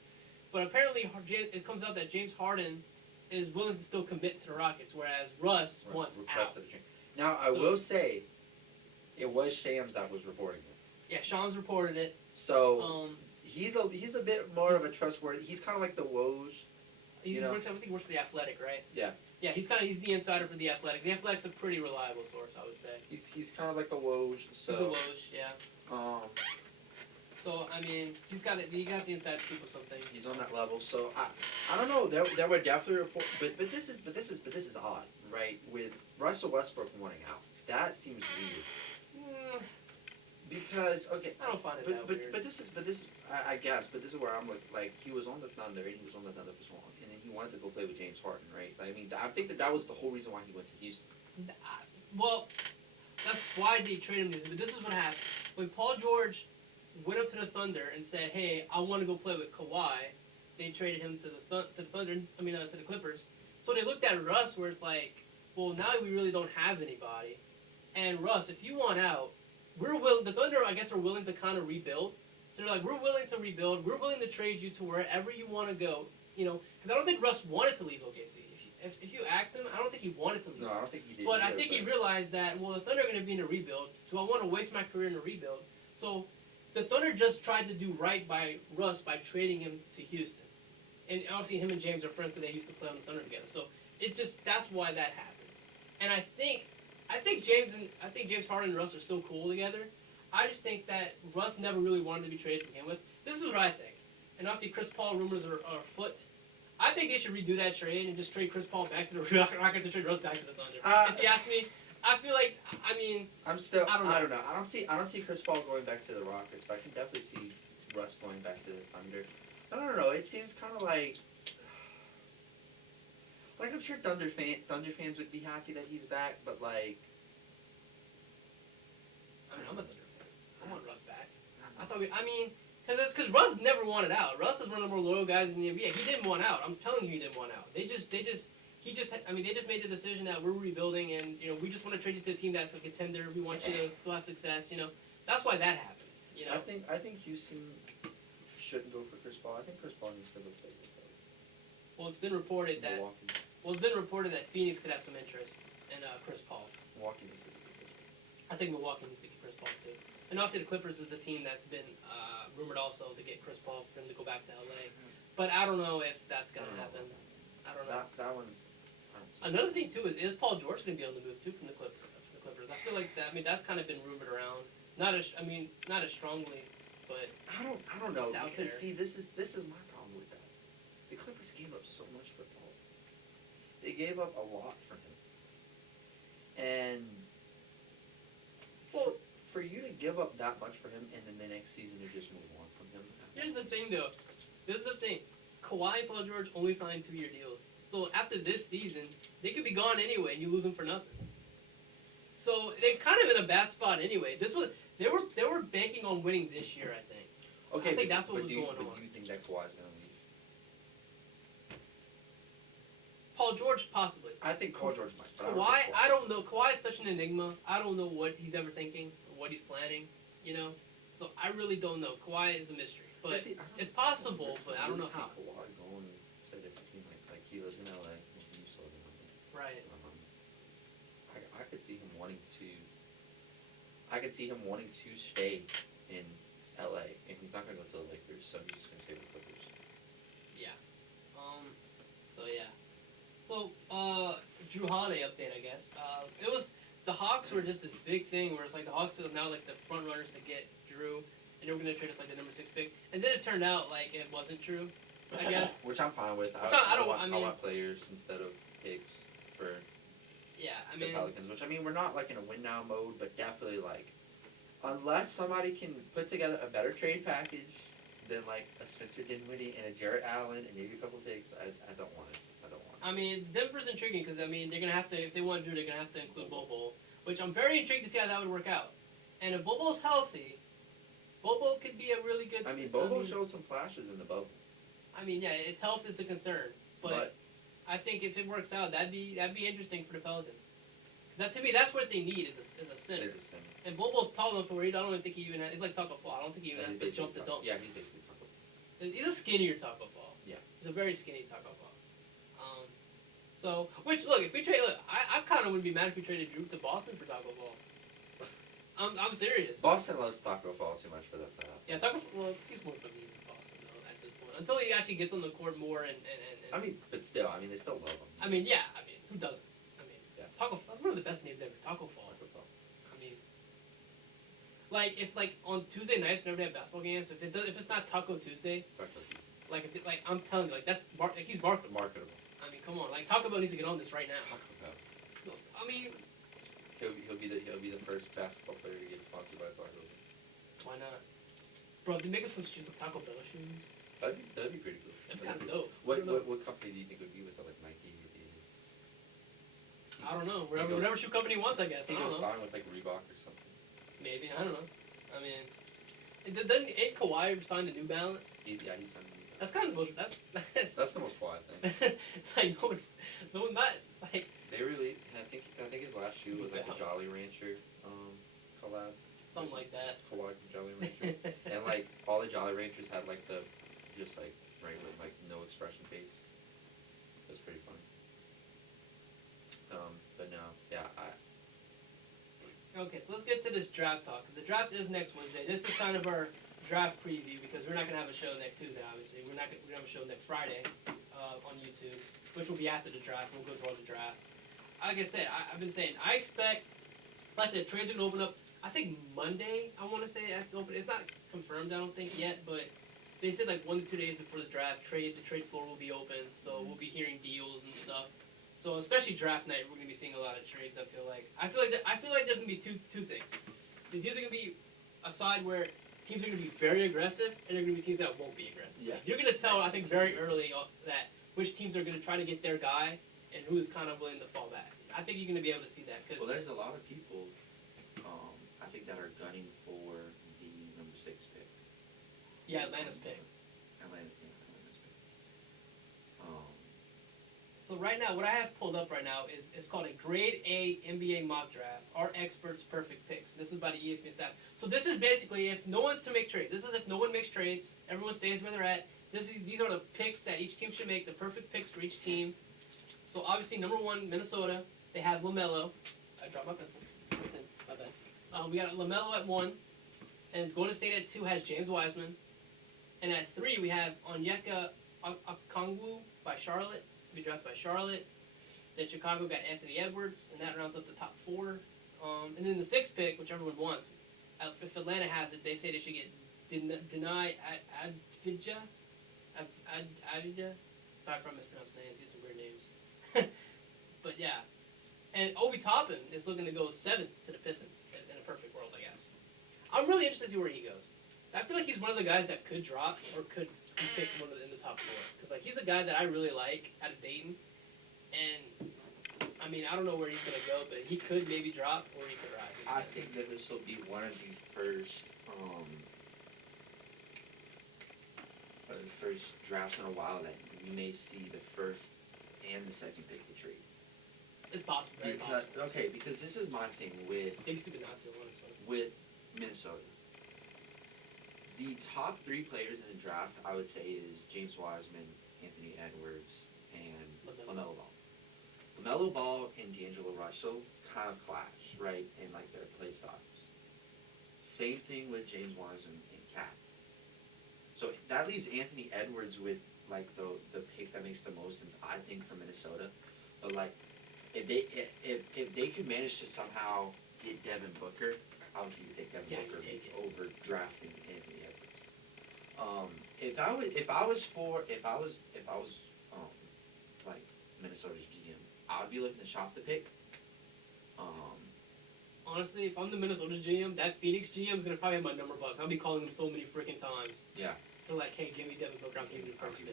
But apparently, it comes out that James Harden is willing to still commit to the Rockets, whereas Russ wants out. Now, I will say, it was Shams that was reporting this. Yeah, Shams reported it. So he's a bit more of a trustworthy. He's kind of like the Woj. I think he works for the Athletic, right? Yeah. Yeah, he's the insider for the Athletic. The Athletic's a pretty reliable source, I would say. He's kind of like the Woj. So, he's a Woj, yeah. So I mean, he got the inside scoop of some things. He's on that level. So I don't know. There were definitely reports, but this is odd, right? With Russell Westbrook wanting out, that seems weird. Because I don't find it that weird. But this is I guess, but this is where I'm like he was on the Thunder and he was on the Thunder for so long, and then he wanted to go play with James Harden, right? I mean, I think that was the whole reason why he went to Houston. Well, That's why they traded him. But this is what happened when Paul George went up to the Thunder and said, "Hey, I want to go play with Kawhi." They traded him to the Thunder. To the Clippers. So they looked at Russ, where it's like, well, now we really don't have anybody. And Russ, if you want out, we're willing. The Thunder, I guess, are willing to kind of rebuild. So they're like, we're willing to rebuild. We're willing to trade you to wherever you want to go. Because I don't think Russ wanted to leave OKC. If you asked him, I don't think he wanted to leave. No, I don't think he did. But I think he realized that, well, the Thunder are going to be in a rebuild, so I want to waste my career in a rebuild. So the Thunder just tried to do right by Russ by trading him to Houston. And obviously him and James are friends, so they used to play on the Thunder together. So that's why that happened. And I think James Harden and Russ are still cool together. I just think that Russ never really wanted to be traded to begin with. This is what I think. And obviously Chris Paul rumors are afoot. I think they should redo that trade and just trade Chris Paul back to the Rockets and trade Russ back to the Thunder. If you ask me, I feel like I don't know. I don't see Chris Paul going back to the Rockets, but I can definitely see Russ going back to the Thunder. I don't know. It seems kind of like I'm sure Thunder fans would be happy that he's back, but like. I'm a Thunder fan. I want Russ back. Because Russ never wanted out. Russ is one of the more loyal guys in the NBA. He didn't want out. I'm telling you, he didn't want out. They just made the decision that we're rebuilding, and we just want to trade you to a team that's a contender. We want you to still have success. That's why that happened. I think Houston shouldn't go for Chris Paul. I think Chris Paul needs to go play with Well, it's been reported that Milwaukee. Phoenix could have some interest in Chris Paul. Milwaukee needs to go. I think Milwaukee needs to get Chris Paul too. And obviously the Clippers is a team that's been rumored also to get Chris Paul for him to go back to LA. But I don't know if that's going to happen. I don't know. That one's. Another thing too is Paul George going to be on the move too from the Clippers? I feel like that. That's kind of been rumored around. Not as strongly, but I don't know. It's out because there. see, this is my problem with that. The Clippers gave up so much for Paul. They gave up a lot for him, and for you to give up that much for him, and then the next season to just move on from him. Here's the thing, though. This is the thing. Kawhi and Paul George only signed 2-year deals. So after this season, they could be gone anyway, and you lose them for nothing. So they're kind of in a bad spot anyway. They were banking on winning this year, I think. Okay, I think that's what was going on. But do you think that Kawhi's going to leave? Paul George, possibly. I think Paul George might. Kawhi, I don't know. Kawhi is such an enigma. I don't know what he's ever thinking or what he's planning, So I really don't know. Kawhi is a mystery. But it's possible, but I don't know how. Kawhi going to a different team, like he lives in LA, and he used to live in LA. Right. I could see him wanting to. I could see him wanting to stay in LA, and he's not going to go to the Lakers, so he's just going to stay with the Clippers. Yeah. So yeah. Well, Drew Holiday update, I guess. It was the Hawks were just this big thing where it's like the Hawks are now like the front runners to get Drew, and they were going to trade us like the number 6 pick, and then it turned out like it wasn't true. I guess. Which I'm fine with. I want players instead of picks for. Yeah, the Pelicans, which we're not like in a win now mode, but definitely like, unless somebody can put together a better trade package than like a Spencer Dinwiddie and a Jarrett Allen and maybe a couple picks, I don't want it. Denver's intriguing because they're gonna have to, if they want to do, they're gonna have to include Bobo, which I'm very intrigued to see how that would work out. And if Bobo's healthy, Bobo could be a really good. Bobo showed some flashes in the bubble. Yeah, his health is a concern, but I think if it works out, that'd be interesting for the Pelicans. To me, that's what they need is a center. And Bobo's tall enough to where I don't even think he even has. He's like Taco Fall. I don't think he even has to jump the dunk. Yeah, he's basically Taco Fall. He's a skinnier Taco Fall. Yeah. He's a very skinny Taco Fall. If we trade, I kind of wouldn't be mad if we traded Drew to Boston for Taco Fall. I'm serious. Boston loves Taco Fall too much for that to happen. Yeah, Taco Fall. Well, he's more of a meme in Boston though at this point. Until he actually gets on the court more and but still, they still love him. Who doesn't? Yeah. Taco. That's one of the best names ever. Taco Fall. If on Tuesday nights whenever they have basketball games, if it's not Taco Tuesday, I'm telling you, that's he's marketable. Come on, Taco Bell needs to get on this right now. Taco Bell. He'll be the first basketball player to get sponsored by Taco Bell. Why not? Bro, they make up some shoes with Taco Bell shoes. That'd be pretty cool. That'd be kind of dope. What company do you think would be with it, like Nike, Adidas? I don't know. Whatever shoe company wants, I guess. I He don't goes know. sign with like Reebok or something. Maybe. I don't know. I mean, ain't Kawhi signed a New Balance? He signed with Reebok. That's kind of the most. That's the most quiet thing. It's like no, not like. They really. I think his last shoe was like a Jolly Rancher collab. Something like that. Kawhi from Jolly Rancher. And like all the Jolly Ranchers had like the just like regular like no expression face. It was pretty funny. But no, yeah, Okay, so let's get to this draft talk. The draft is next Wednesday. This is kind of our draft preview because we're not gonna have a show next Tuesday. Obviously, we're gonna have a show next Friday on YouTube, which will be after the draft. We'll go through all the draft. Like I said, I've been saying I expect. Like I said, trades are gonna open up. I think Monday. I want to say it's not confirmed. I don't think yet, but they said like 1 to 2 days before the draft, the trade floor will be open. So we'll be hearing deals and stuff. So especially draft night, we're gonna be seeing a lot of trades. I feel like there's gonna be two things. There's either gonna be a side where teams are gonna be very aggressive, and there are gonna be teams that won't be aggressive. Yeah. You're gonna tell, I think, very early that which teams are gonna try to get their guy and who's kind of willing to fall back. I think you're gonna be able to see that. well, there's a lot of people, I think, that are gunning for the number 6 pick. Yeah, Atlanta's pick. Atlanta's pick. So right now, what I have pulled up right now is it's called a Grade A NBA mock draft. Our experts' perfect picks. This is by the ESPN staff. So this is basically if no one's to make trades. This is if no one makes trades. Everyone stays where they're at. These are the picks that each team should make. The perfect picks for each team. So obviously, number 1, Minnesota. They have LaMelo. I dropped my pencil. My bad. We got LaMelo at 1, and Golden State at 2 has James Wiseman, and at 3 we have Onyeka Okongwu by Charlotte. Be drafted by Charlotte. Then Chicago got Anthony Edwards, and that rounds up the top 4. And then the 6th pick, which everyone wants, if Atlanta has it, they say they should get Deny Advidja. Sorry if I mispronounced names. These are some weird names. But yeah. And Obi Toppin is looking to go 7th to the Pistons in a perfect world, I guess. I'm really interested to see where he goes. I feel like he's one of the guys that could drop or could be picked in the top 4. Because like he's a guy that I really like out of Dayton. And, I mean, I don't know where he's going to go, but he could maybe drop or he could rise. I think that this will be one of the first drafts in a while that we may see the first and the 2nd pick of the trade. It's possible, very possible. Okay, because this is my thing with Minnesota. The top 3 players in the draft, I would say, is James Wiseman, Anthony Edwards, and LaMelo Ball. LaMelo Ball and D'Angelo Russell kind of clash, right, in like their play styles. Same thing with James Wiseman and Cat. So that leaves Anthony Edwards with like the pick that makes the most sense, I think, for Minnesota. But like, if they could manage to somehow get Devin Booker, obviously you take Devin Booker over drafting Anthony Edwards. If I was like Minnesota's GM, I would be looking to shop the pick. Honestly, if I'm the Minnesota GM, that Phoenix GM is gonna probably have my number buck. I'll be calling him so many freaking times. Yeah. So like, hey, give me Devin Booker. I'm giving you the first pick.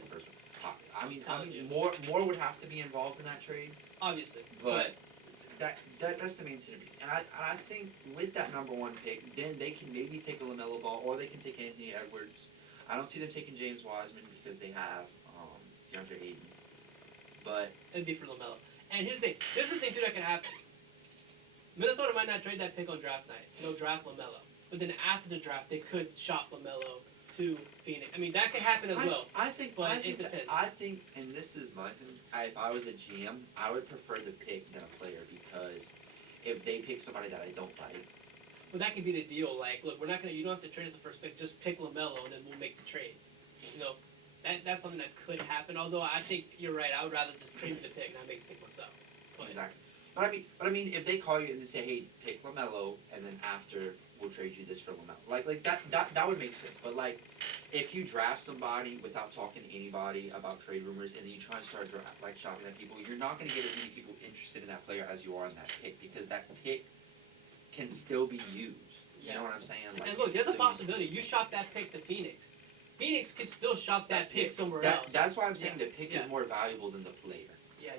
I mean, more would have to be involved in that trade. Obviously. But that's the main centerpiece. And I think with that number 1 pick, then they can maybe take a LaMelo Ball or they can take Anthony Edwards. I don't see them taking James Wiseman because they have DeAndre Ayton. But it'd be for LaMelo. And here's the thing. This is the thing too that can happen. Minnesota might not trade that pick on draft night. They'll draft LaMelo. But then after the draft, they could shop LaMelo to Phoenix. I mean, that could happen as well. I think, and this is my thing, if I was a GM, I would prefer the pick than a player because if they pick somebody that I don't like. Well, that could be the deal. Like, look, you don't have to trade us the first pick. Just pick LaMelo and then we'll make the trade. You know, that's something that could happen. Although I think you're right. I would rather just trade me the pick and I make the pick myself. Exactly. But I mean, if they call you and they say, "Hey, pick LaMelo," and then after we'll trade you this for LaMelo, like that would make sense. But like, if you draft somebody without talking to anybody about trade rumors, and then you try and start shopping at people, you're not going to get as many people interested in that player as you are in that pick because that pick can still be used. You know what I'm saying? Like, and look, there's a possibility you shop that pick to Phoenix. Phoenix could still shop that pick somewhere else. That's why I'm saying the pick is more valuable than the player. Yeah.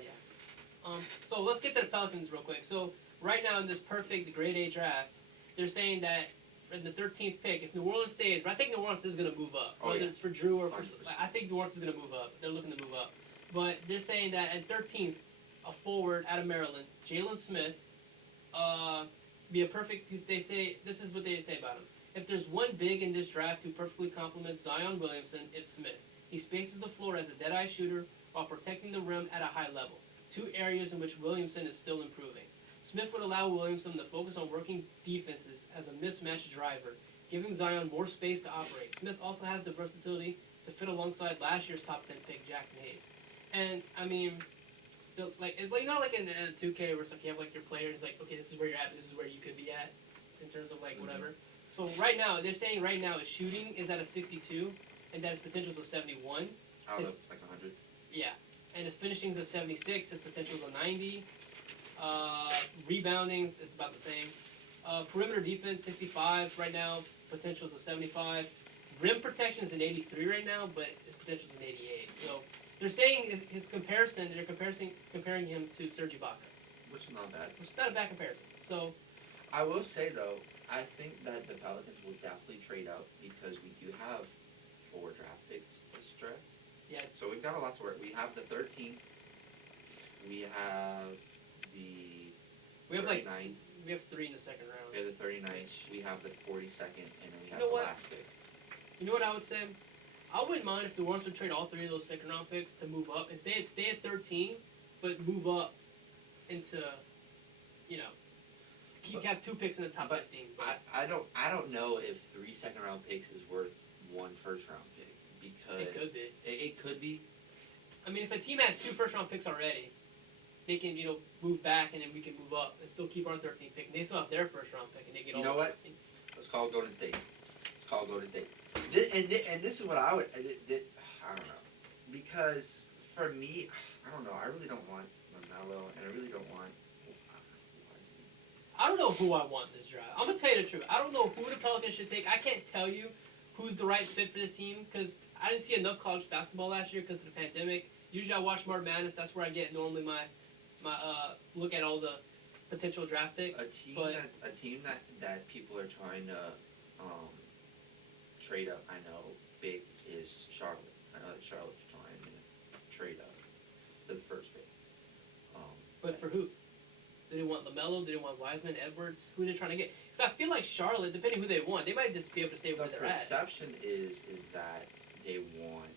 So let's get to the Pelicans real quick. So right now in this perfect grade A draft, they're saying that in the 13th pick, if New Orleans stays, but I think New Orleans is going to move up. Oh, Whether yeah. it's for Drew or for, 100%. I think New Orleans is going to move up. They're looking to move up. But they're saying that at 13th, a forward out of Maryland, Jalen Smith, be a perfect. They say this is what they say about him. If there's one big in this draft who perfectly complements Zion Williamson, it's Smith. He spaces the floor as a dead-eye shooter while protecting the rim at a high level. Two areas in which Williamson is still improving. Smith would allow Williamson to focus on working defenses as a mismatch driver, giving Zion more space to operate. Smith also has the versatility to fit alongside last year's top 10 pick, Jackson Hayes. And, I mean, it's like, not like in 2K where you have like your players, like, okay, this is where you're at, this is where you could be at, in terms of like whatever. So right now, they're saying right now his shooting is at a 62, and that his potential is a 71. Out of like 100. Yeah. And his finishing is a 76, his potential is a 90. Rebounding is about the same. Perimeter defense, 65 right now, potential is a 75. Rim protection is an 83 right now, but his potential is an 88. So they're saying his comparison, they're comparing him to Serge Ibaka. Which is not bad. Which is not a bad comparison. So I will say, though, I think that the Pelicans will definitely trade up because we do have 4 draft picks this draft. yeah, So we've got a lot to work. We have the 13th. We have the we have 39th. we have 3 in the second round. We have the 39th. We have the 42nd, and then we have You know the what? last pick. You know what I would say? I wouldn't mind if the Warriors would trade all 3 of those second round picks to move up and stay at 13, but move up into, have 2 picks in the top 15. But I don't know if 3 second-round picks is worth 1 first-round pick because it could be. It could be. I mean, if a team has 2 first round picks already, they can move back and then we can move up and still keep our 13th pick. And they still have their first round pick and they get all. You know what? Let's call Golden State. Let's call Golden State. And this is what I would. I don't know, because for me, I don't know. I really don't want LaMelo, and I really don't want. I don't know who I want this draft. I'm gonna tell you the truth. I don't know who the Pelicans should take. I can't tell you who's the right fit for this team because I didn't see enough college basketball last year because of the pandemic. Usually I watch March Madness. That's where I get normally my look at all the potential draft picks. A team that people are trying to trade up. I know big is Charlotte. I know that Charlotte's trying to trade up to the first pick. But for who? Did they want LaMelo? Did they want Wiseman, Edwards? Who are they trying to get? Because I feel like Charlotte, depending who they want, they might just be able to stay where The they're at. perception is that they want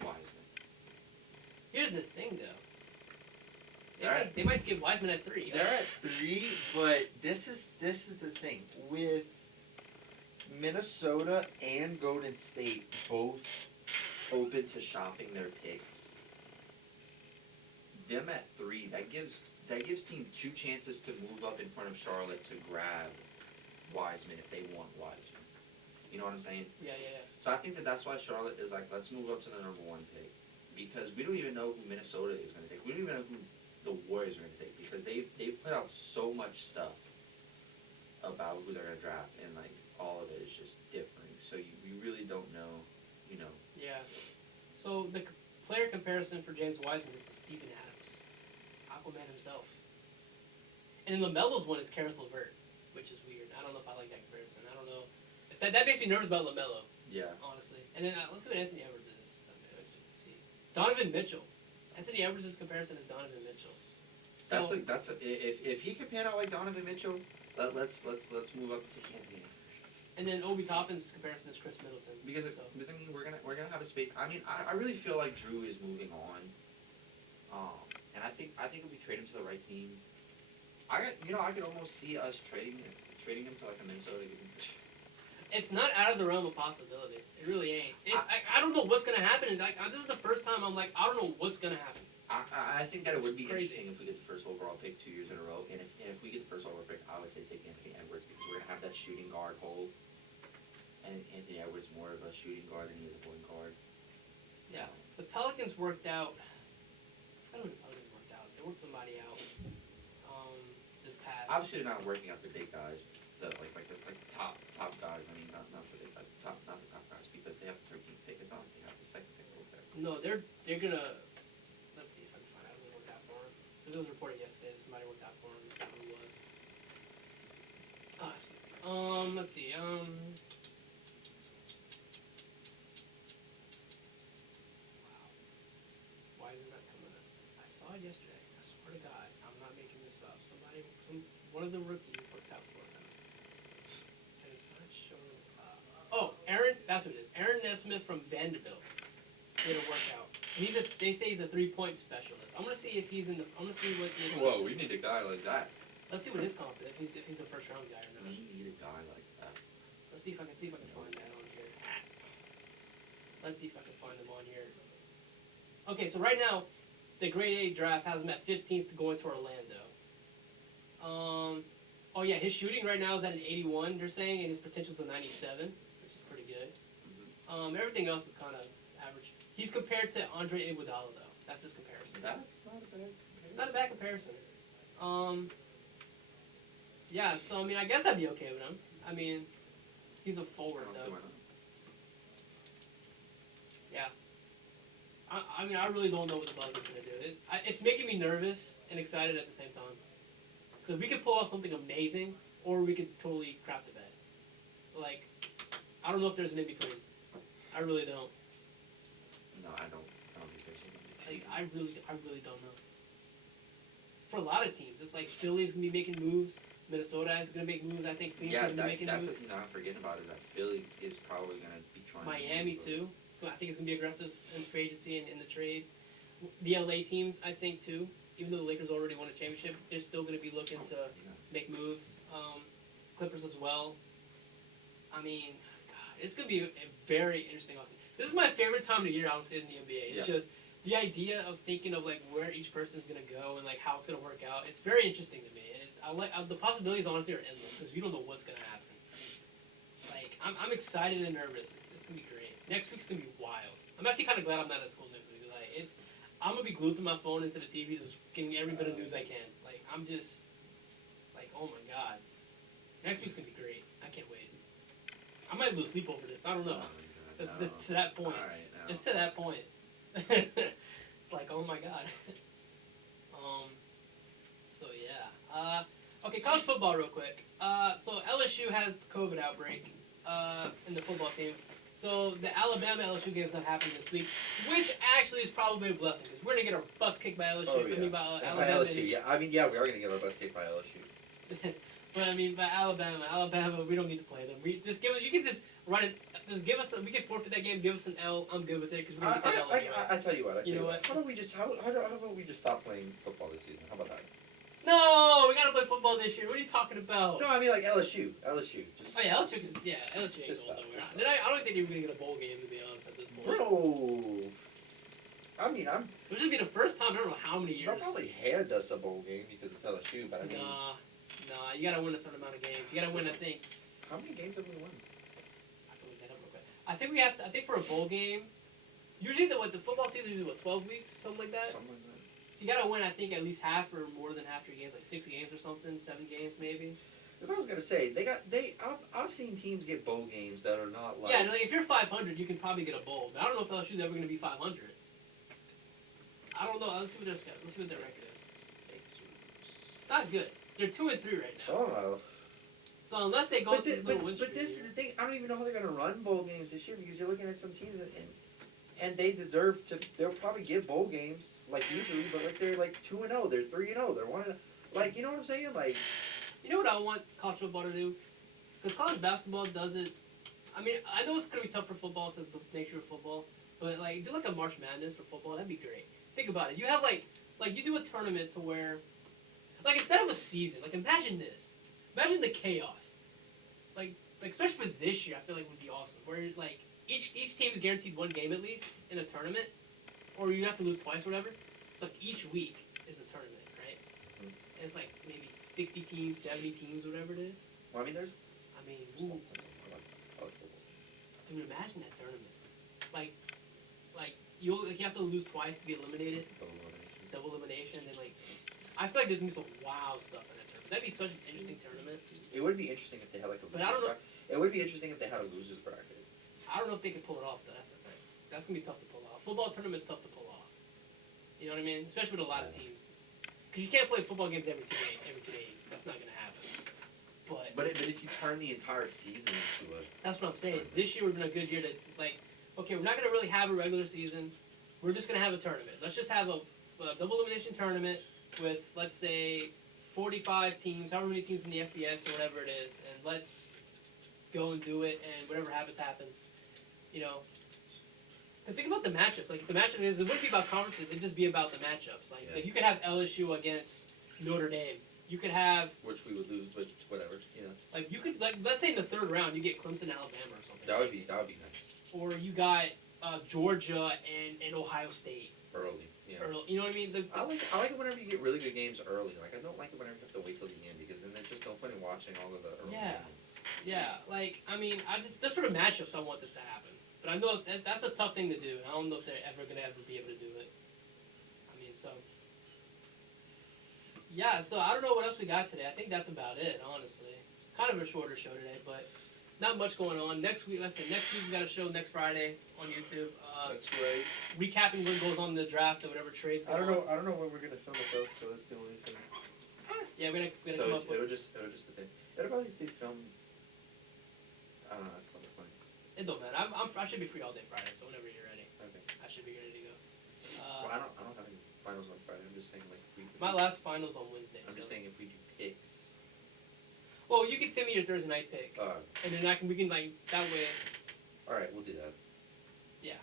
Wiseman. Here's the thing, though. They might give Wiseman at 3. They're at 3, but this is the thing with Minnesota and Golden State both Open to shopping their picks. Them at 3, that gives team 2 chances to move up in front of Charlotte to grab Wiseman if they want Wiseman. You know what I'm saying? Yeah. So I think that's why Charlotte is like, let's move up to the number 1 pick. Because we don't even know who Minnesota is going to take. We don't even know who the Warriors are going to take. Because they've put out so much stuff about who they're going to draft. And, like, all of it is just different. So we really don't know, Yeah. So the player comparison for James Wiseman is to Steven Adams, Aquaman himself. And LaMelo's one is Karis LeVert, which is weird. I don't know if I like that comparison. I don't know. That makes me nervous about LaMelo, Yeah. honestly. And then let's see what Anthony Edwards is. I'm interested to see. Donovan Mitchell. Anthony Edwards' comparison is Donovan Mitchell. So, If he could pan out like Donovan Mitchell, let's move up to Anthony. and then Obi Toppin's comparison is Chris Middleton. Because I mean we're gonna have a space. I mean I really feel like Drew is moving on. And I think if we trade him to the right team, I could almost see us trading him to like a Minnesota. It's not out of the realm of possibility. It really ain't. I don't know what's gonna happen. And this is the first time I'm like, I don't know what's gonna happen. I think that it would be crazy. interesting if we get the first overall pick 2 years in a row, and if we get the first overall pick, I would say take Anthony Edwards because we're gonna have that shooting guard hole. And Anthony Edwards more of a shooting guard than he is a point guard. Yeah. The Pelicans worked out. I don't know who the Pelicans worked out. They worked somebody out. This past. Obviously, they're not working out the big guys, the top guys. I mean, not the big guys, not the top guys, because they have the 13th pick. It's not like they have the second pick over there. No, they're gonna. Let's see if I can find out who they worked out for. it was reported yesterday that somebody worked out for him. I don't know who it was. Let's see. Wow. Why is it not coming up? I saw it yesterday. I swear to God, I'm not making this up. One of the rookies worked out for him. And it's not showing. Aaron. That's what it is. Aaron Nesmith from Vanderbilt did a workout. They say he's a 3-point specialist. I'm gonna see if he's in the. I'm gonna see what. Whoa, we need a guy like that. Let's see what his comp is. If he's a first round guy or not. We need a guy like that. Let's see if I can find that on here. Let's see if I can find them on here. Okay, so right now, the grade A draft has him at 15th to go into Orlando. Oh yeah, his shooting right now is at an 81. They're saying, and his potential's a 97, which is pretty good. Everything else is kind of average. He's compared to Andre Iguodala though. That's his comparison. That's not a bad comparison. It's not a bad comparison. Yeah, so I mean, I guess I'd be okay with him. I mean, he's a forward though. Yeah. I mean, I really don't know what the Bucks are gonna do. It's making me nervous and excited at the same time. Because we could pull off something amazing, or we could totally crap the bed. Like, I don't know if there's an in between. I really don't. No, I don't think there's an in between. Like, I really don't know. For a lot of teams, it's like Philly's gonna be making moves. Minnesota is gonna make moves. I think Phoenix is gonna be making moves. That's the thing I'm forgetting about is that Philly is probably gonna be trying. Miami too. I think it's gonna be aggressive in free agency and in the trades. The LA teams, I think too. Even though the Lakers already won a championship, they're still gonna be looking to make moves. Clippers as well. I mean, God, it's gonna be a very interesting offseason. This is my favorite time of the year, honestly, in the NBA. It's just the idea of thinking of like where each person's gonna go and like how it's gonna work out. It's very interesting to me. The possibilities honestly are endless because you don't know what's gonna happen. Like I'm excited and nervous. It's gonna be great. Next week's gonna be wild. I'm actually kind of glad I'm not at school next week because I'm gonna be glued to my phone and to the TV, just getting every bit of news I can. Like I'm just like, oh my God. Next week's gonna be great. I can't wait. I might lose sleep over this. I don't know. It's to that point. It's to that point. It's like, oh my God. So yeah. Okay, college football real quick. So LSU has the COVID outbreak in the football team. So the Alabama-LSU game is not happening this week, which actually is probably a blessing because we're gonna get our butts kicked by LSU. Oh, yeah. I mean, by Alabama. By LSU, yeah. I mean, yeah, we are gonna get our butts kicked by LSU. But I mean, by Alabama, we don't need to play them. We just give it. You can just run it. Just give us. We can forfeit that game. Give us an L. I'm good with it because we're gonna get that L anyway. I tell you what. You know what? How about we just stop playing football this season? How about that? No, we gotta play football this year. What are you talking about? No, I mean like LSU. Just, oh yeah, LSU ain't going nowhere. I don't think they're gonna get a bowl game to be honest at this point. Bro, I mean Which would be the first time I don't know how many years. they'll probably hand us a bowl game because it's LSU, but I mean. Nah, you gotta win a certain amount of games. You gotta win, I think. How many games have we won? I can look that up real quick. I think we have. I think for a bowl game, usually the football season is 12 weeks, something like that. Something like that. So you gotta win, I think, at least half or more than half your games, like 6 games or something, 7 games maybe. Because I was gonna say I've seen teams get bowl games that are not like. Yeah, no, if you're 500, you can probably get a bowl. But I don't know if LSU's ever gonna be 500. I don't know. Let's see what their record is. It's not good. They're 2-3 right now. Oh. So unless they go to the little win streak but this here. is the thing. I don't even know how they're gonna run bowl games this year because you're looking at some teams and they deserve to. They'll probably get bowl games like usually, but like they're like 2-0, they're 3-0, they're 1-0. Like you know what I'm saying? Like, you know what I want college football to do? Because college basketball does it. I mean, I know it's gonna be tough for football because the nature of football, but like do like a March Madness for football. That'd be great. Think about it. You have like you do a tournament to where, like instead of a season, like imagine this. Imagine the chaos. Like especially for this year, I feel like would be awesome. Where like each team is guaranteed one game at least in a tournament, or you have to lose twice or whatever. So like each week is a tournament, right? Mm-hmm. And it's like maybe 60 teams, 70 teams, whatever it is. well, I mean, there's. Ooh. Dude, imagine that tournament. Like you have to lose twice to be eliminated. Double elimination, and then I feel like there's gonna be some wild stuff in that tournament. That'd be such an interesting tournament. It would be interesting if they had like a. But I don't know. It would be interesting if they had a losers bracket. I don't know if they could pull it off though. That's the thing. That's gonna be tough to pull off. Football tournament's tough to pull off. You know what I mean? Especially with a lot of teams. because you can't play football games every 2 days. That's not gonna happen. But if you turn the entire season into a That's what I'm saying. This year would have been a good year to, like, okay, we're not going to really have a regular season. We're just going to have a tournament. Let's just have a double elimination tournament with, let's say, 45 teams, however many teams in the FBS or whatever it is, and let's go and do it, and whatever happens, happens. You know? Because think about the matchups. Like, the matchup is, it wouldn't be about conferences, it'd just be about the matchups. Like you could have LSU against Notre Dame. You could have, which we would lose, but whatever, like you could, like, let's say in the third round you get Clemson, Alabama, or something. That would be nice. Or you got Georgia and Ohio State Early, yeah. early. You know what I mean? I like it whenever you get really good games early. Like I don't like it whenever you have to wait till the end because then there's just no point in watching all of the early games. Yeah. Like I mean, just for the matchups, I want this to happen. But I know that's a tough thing to do, and I don't know if they're ever gonna be able to do it. I mean, so. Yeah, so I don't know what else we got today. I think that's about it, honestly. Kind of a shorter show today, but not much going on. Next week, next week we got a show next Friday on YouTube. That's right. Recapping what goes on in the draft and whatever trades go on. I don't know when we're gonna film it though, so that's the only thing. Yeah, we're gonna So come up with. it'll just depend. It'll probably be filmed. At some point. It don't matter. I should be free all day Friday, so whenever you're ready, Okay. I should be ready to go. Well, I don't have any finals on Friday. I'm just saying like if we. My last finals on Wednesday. I'm just so. saying if we do picks. Well, you can send me your Thursday night pick, and then we can like that way. All right, we'll do that. Yeah.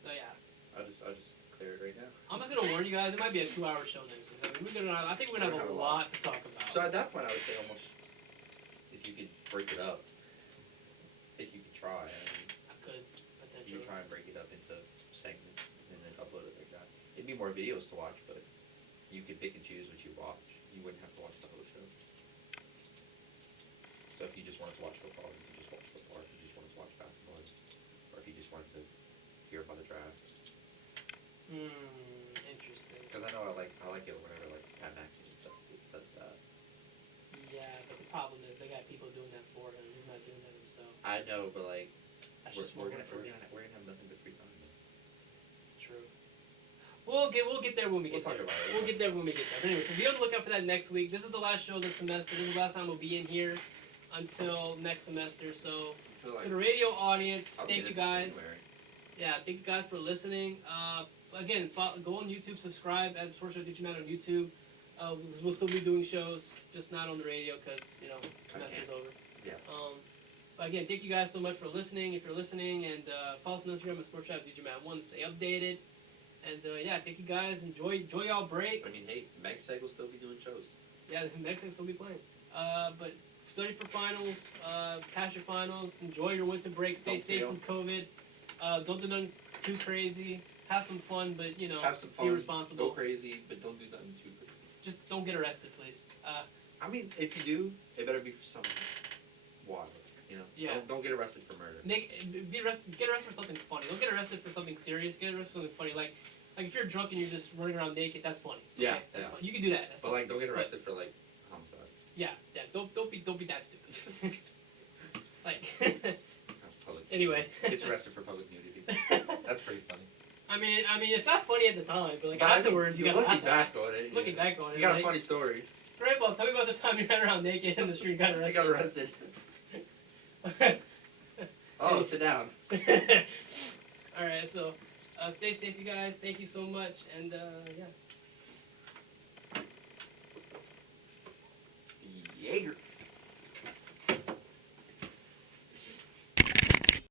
So yeah. I'll just clear it right now. I'm just gonna warn you guys. It might be a 2-hour show next week. I mean, I think we're gonna have a lot to talk about. So at that point, I would say almost if you could break it up, if you could try. I could You potentially. could try and break it up into segments and then upload it like that. It'd be more videos to watch, but you could pick and choose what you watch. You wouldn't have to watch the whole show. So if you just wanted to watch football, you could just watch football. If you just wanted to watch basketball, or if you just wanted to hear about the draft. Interesting. Because I know I like it whenever like Pat McAfee and stuff does that. Yeah, but the problem is they got people doing that for him. He's not doing that himself. I know, but like That's we're just more gonna work for him. have nothing but free time. True. We'll get there when we get We'll talk there. about it. We'll get there when we get there. But anyway, so be on the lookout for that next week. This is the last show of the semester. This is the last time we'll be in here until next semester. So to the radio audience, thank you guys. Yeah, thank you guys for listening. Again, go on YouTube, subscribe at Sports Show Teaching Matt on YouTube. We'll still be doing shows, just not on the radio because semester's over. Yeah. But again, thank you guys so much for listening. If you're listening, and follow us on Instagram at Sports Show Teaching Matt 1 to stay updated. And yeah, thank you guys. Enjoy y'all break. I mean, hey, MagSeg will still be doing shows. Yeah, the Mexicans still be playing. But study for finals, pass your finals, enjoy your winter break, stay safe from COVID. Don't do nothing too crazy. Have some fun, but Have some fun. be responsible. Go crazy, but don't do nothing too crazy. Just don't get arrested, please. I mean, if you do, it better be for some water. Yeah. Don't get arrested for murder. Get arrested for something funny. Don't get arrested for something serious. Get arrested for something funny. Like if you're drunk and you're just running around naked, that's funny. Okay? Yeah, That's yeah. fun. You can do that. That's But fun. like, don't get arrested for like homicide. Yeah. Don't be that stupid. Like. Public Anyway. Gets arrested for public nudity. That's pretty funny. I mean, it's not funny at the time, but like But afterwards, you gotta looking laugh. back on it. Looking back on it, You got like, a funny story. Great, well, tell me about the time you ran around naked in the street and got I arrested. got arrested. Oh, sit down. All right, so stay safe, you guys. Thank you so much, and yeah.